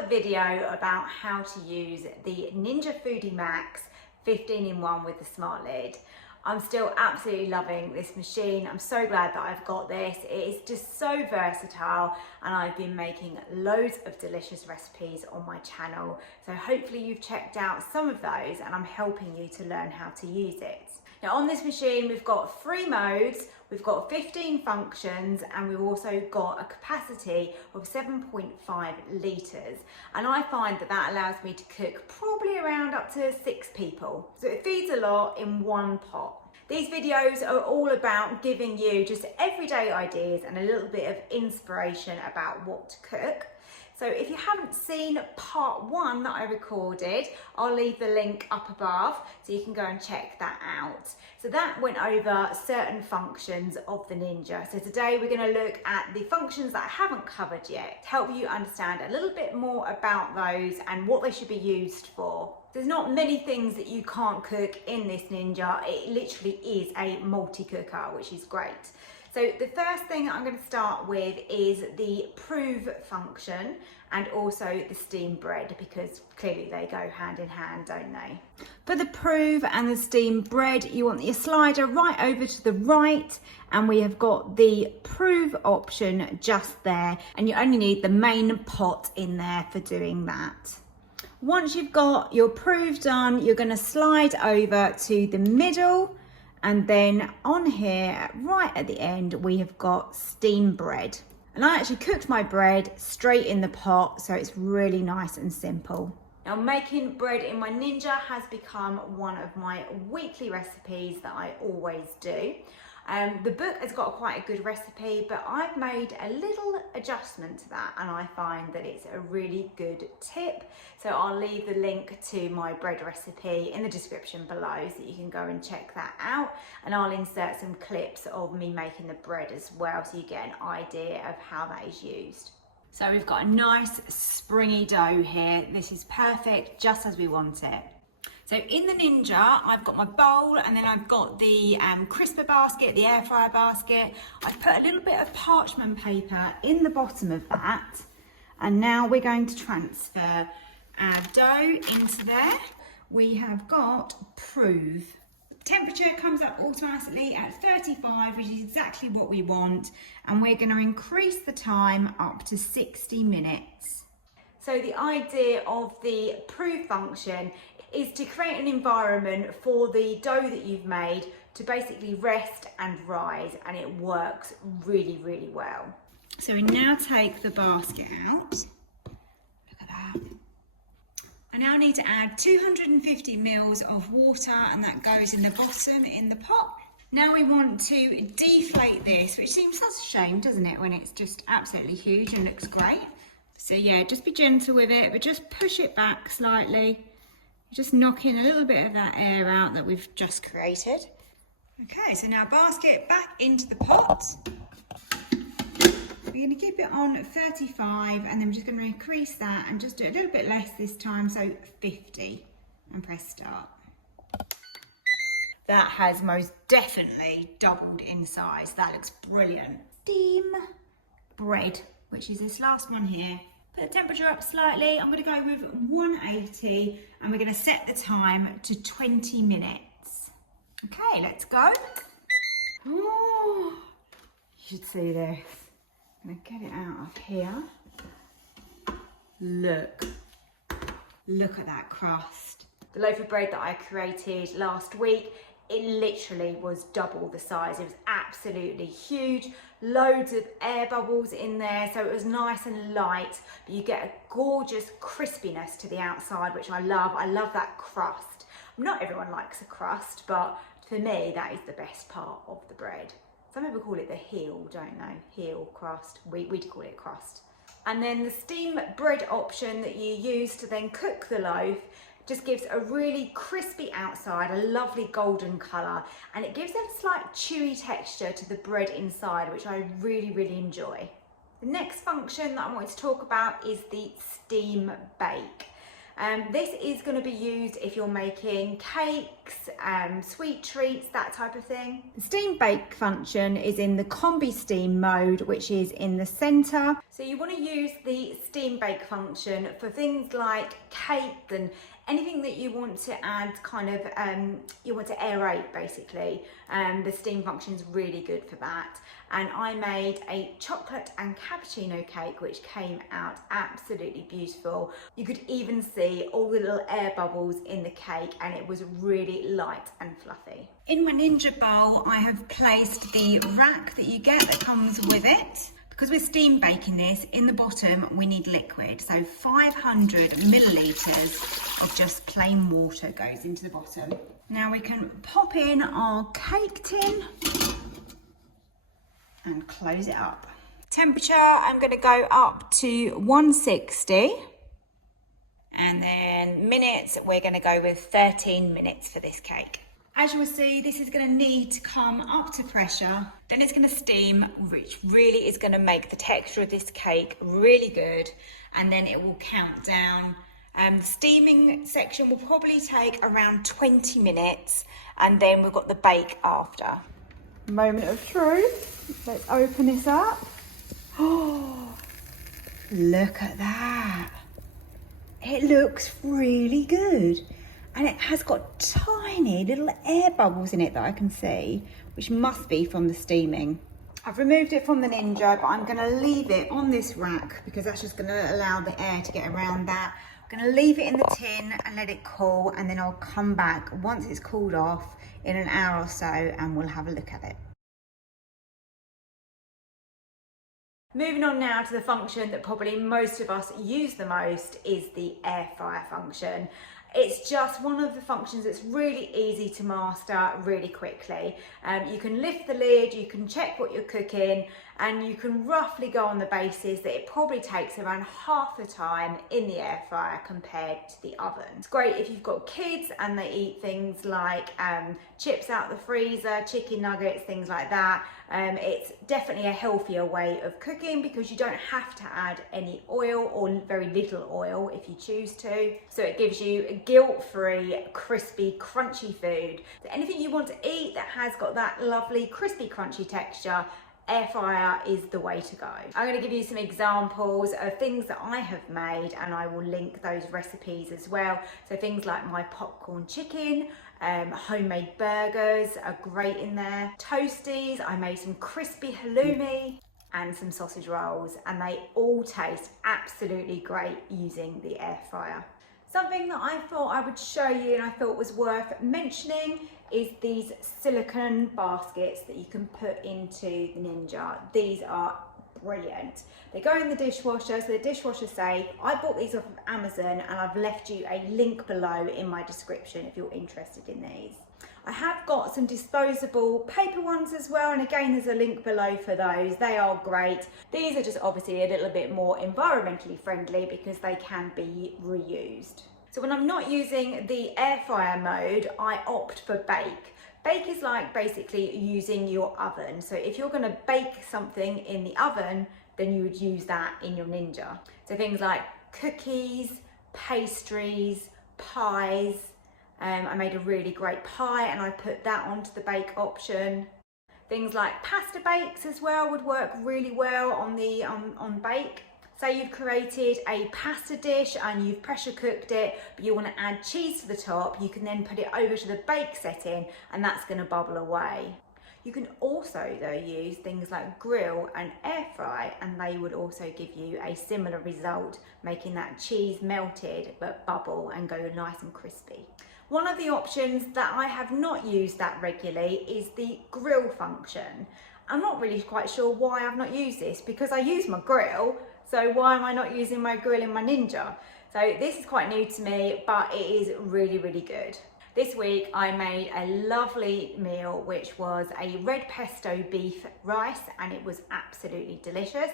another video about how to use the Ninja Foodi Max 15-in-1 with the Smartlid. I'm still absolutely loving this machine. I'm so glad that I've got this. It is just so versatile and I've been making loads of delicious recipes on my channel. So hopefully you've checked out some of those and I'm helping you to learn how to use it. Now on this machine we've got 3 modes, we've got 15 functions and we've also got a capacity of 7.5 litres. And I find that that allows me to cook probably around up to 6 people. So it feeds a lot in one pot. These videos are all about giving you just everyday ideas and a little bit of inspiration about what to cook. So if you haven't seen part 1 that I recorded, I'll leave the link up above so you can go and check that out. So that went over certain functions of the Ninja. So today we're going to look at the functions that I haven't covered yet to help you understand a little bit more about those and what they should be used for. There's not many things that you can't cook in this Ninja. It literally is a multi-cooker, which is great. So the first thing I'm going to start with is the prove function and also the steam bread, because clearly they go hand in hand, don't they? For the prove and the steam bread, you want your slider right over to the right, and we have got the prove option just there, and you only need the main pot in there for doing that. Once you've got your prove done, you're going to slide over to the middle. And then on here, right at the end, we have got steam bread. And I actually cooked my bread straight in the pot, so it's really nice and simple. Now, making bread in my Ninja has become one of my weekly recipes that I always do. The book has got quite a good recipe, but I've made a little adjustment to that and I find that it's a really good tip. So I'll leave the link to my bread recipe in the description below so you can go and check that out. And I'll insert some clips of me making the bread as well so you get an idea of how that is used. So we've got a nice springy dough here. This is perfect, just as we want it. So in the Ninja, I've got my bowl and then I've got the crisper basket, the air fryer basket. I've put a little bit of parchment paper in the bottom of that. And now we're going to transfer our dough into there. We have got prove. Temperature comes up automatically at 35, which is exactly what we want. And we're going to increase the time up to 60 minutes. So the idea of the prove function is to create an environment for the dough that you've made to basically rest and rise, and it works really, really well. So we now take the basket out. Look at that. I now need to add 250 mils of water, and that goes in the bottom in the pot. Now we want to deflate this, which seems such a shame, doesn't it, when it's just absolutely huge and looks great. So yeah, just be gentle with it, but just push it back slightly. Just knocking a little bit of that air out that we've just created. Okay, so now basket back into the pot. We're going to keep it on 35 and then we're just going to increase that and just do a little bit less this time, so 50, and press start. That has most definitely doubled in size. That looks brilliant. Steam bread, which is this last one here. Put the temperature up slightly. I'm going to go with 180 and we're going to set the time to 20 minutes. Okay, let's go. Oh, you should see this. I'm going to get it out of here. Look at that crust. The loaf of bread that I created last week, it literally was double the size. It was absolutely huge. Loads of air bubbles in there, so it was nice and light, but you get a gorgeous crispiness to the outside, which I love. I love that crust. Not everyone likes a crust, but for me, that is the best part of the bread. Some people call it the heel, don't they? Heel crust. We call it crust. And then the steam bread option that you use to then cook the loaf just gives a really crispy outside, a lovely golden colour, and it gives a slight chewy texture to the bread inside, which I really, really enjoy. The next function that I wanted to talk about is the steam bake. This is going to be used if you're making cakes, sweet treats, that type of thing. The steam bake function is in the Combi-Steam mode, which is in the center. So you want to use the steam bake function for things like cake and anything that you want to add you want to aerate basically. The steam function is really good for that. And I made a chocolate and cappuccino cake which came out absolutely beautiful. You could even see all the little air bubbles in the cake and it was really light and fluffy. In my Ninja bowl I have placed the rack that you get that comes with it. Because we're steam baking this, in the bottom we need liquid. So 500 millilitres of just plain water goes into the bottom. Now we can pop in our cake tin and close it up. Temperature, I'm going to go up to 160. And then minutes, we're going to go with 13 minutes for this cake. As you will see, this is going to need to come up to pressure. Then it's going to steam, which really is going to make the texture of this cake really good. And then it will count down. The steaming section will probably take around 20 minutes. And then we've got the bake after. Moment of truth. Let's open this up. Oh, look at that. It looks really good. And it has got tiny little air bubbles in it that I can see, which must be from the steaming. I've removed it from the Ninja, but I'm going to leave it on this rack because that's just going to allow the air to get around that. I'm going to leave it in the tin and let it cool, and then I'll come back once it's cooled off in an hour or so and we'll have a look at it. Moving on now to the function that probably most of us use the most is the air fryer function. It's just one of the functions that's really easy to master really quickly. You can lift the lid, you can check what you're cooking, and you can roughly go on the basis that it probably takes around half the time in the air fryer compared to the oven. It's great if you've got kids and they eat things like chips out the freezer, chicken nuggets, things like that. It's definitely a healthier way of cooking because you don't have to add any oil or very little oil if you choose to. So it gives you a guilt-free, crispy, crunchy food. So anything you want to eat that has got that lovely crispy, crunchy texture, air fryer is the way to go. I'm going to give you some examples of things that I have made and I will link those recipes as well. So things like my popcorn chicken, homemade burgers are great in there. Toasties, I made some crispy halloumi and some sausage rolls, and they all taste absolutely great using the air fryer. Something that I thought I would show you and I thought was worth mentioning is these silicone baskets that you can put into the Ninja. These are brilliant. They go in the dishwasher, so the dishwasher's safe. I bought these off of Amazon and I've left you a link below in my description if you're interested in these. I have got some disposable paper ones as well, and again there's a link below for those. They are great. These are just obviously a little bit more environmentally friendly because they can be reused. So when I'm not using the air fryer mode, I opt for bake. Bake is like basically using your oven. So if you're going to bake something in the oven, then you would use that in your Ninja. So things like cookies, pastries, pies. I made a really great pie and I put that onto the bake option. Things like pasta bakes as well would work really well on the on bake. Say you've created a pasta dish and you've pressure cooked it, but you want to add cheese to the top, you can then put it over to the bake setting and that's going to bubble away. You can also though use things like grill and air fry, and they would also give you a similar result, making that cheese melted but bubble and go nice and crispy. One of the options that I have not used that regularly is the grill function. I'm not really quite sure why I've not used this because I use my grill, so why am I not using my grill in my Ninja? So this is quite new to me, but it is really, really good. This week I made a lovely meal which was a red pesto beef rice and it was absolutely delicious.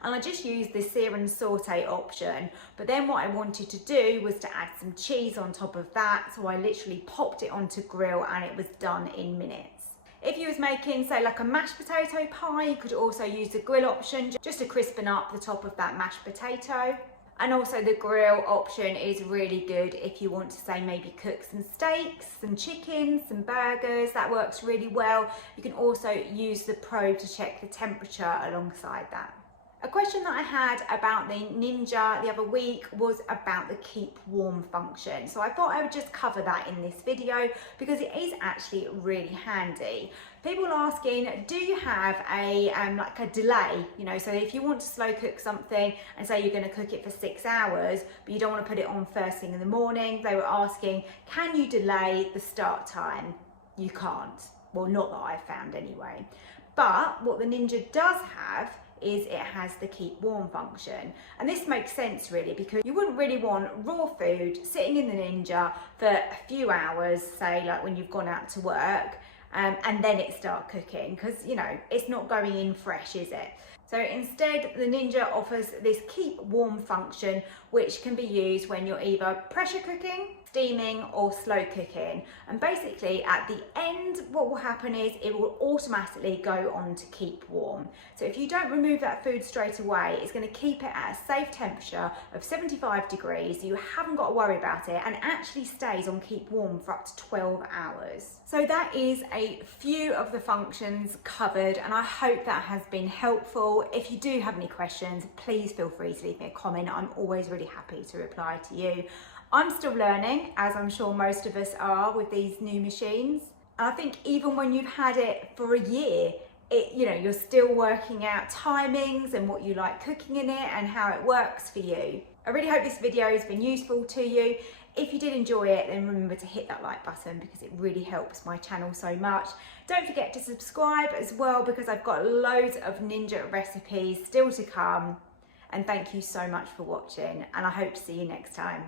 And I just used the Sear and Saute option, but then what I wanted to do was to add some cheese on top of that, so I literally popped it onto grill and it was done in minutes. If you was making say like a mashed potato pie, you could also use the grill option just to crispen up the top of that mashed potato. And also the grill option is really good if you want to say maybe cook some steaks, some chicken, some burgers. That works really well. You can also use the probe to check the temperature alongside that. A question that I had about the Ninja the other week was about the keep warm function. So I thought I would just cover that in this video because it is actually really handy. People are asking, do you have a like a delay? You know, so if you want to slow cook something and say you're going to cook it for 6 hours, but you don't want to put it on first thing in the morning, they were asking, can you delay the start time? You can't. Well, not that I've found anyway. But what the Ninja does have is it has the keep warm function, and this makes sense really because you wouldn't really want raw food sitting in the Ninja for a few hours, say like when you've gone out to work, and then it start cooking, because you know it's not going in fresh, is it? So instead the Ninja offers this keep warm function, which can be used when you're either pressure cooking, steaming or slow cooking. And basically at the end what will happen is it will automatically go on to keep warm. So if you don't remove that food straight away, it's going to keep it at a safe temperature of 75 degrees. You haven't got to worry about it, and actually stays on keep warm for up to 12 hours. So that is a few of the functions covered, and I hope that has been helpful. If you do have any questions, please feel free to leave me a comment. I'm always really happy to reply to you. I'm still learning, as I'm sure most of us are with these new machines. And I think even when you've had it for a year, you're still working out timings and what you like cooking in it and how it works for you. I really hope this video has been useful to you. If you did enjoy it, then remember to hit that like button because it really helps my channel so much. Don't forget to subscribe as well because I've got loads of Ninja recipes still to come. And thank you so much for watching, and I hope to see you next time.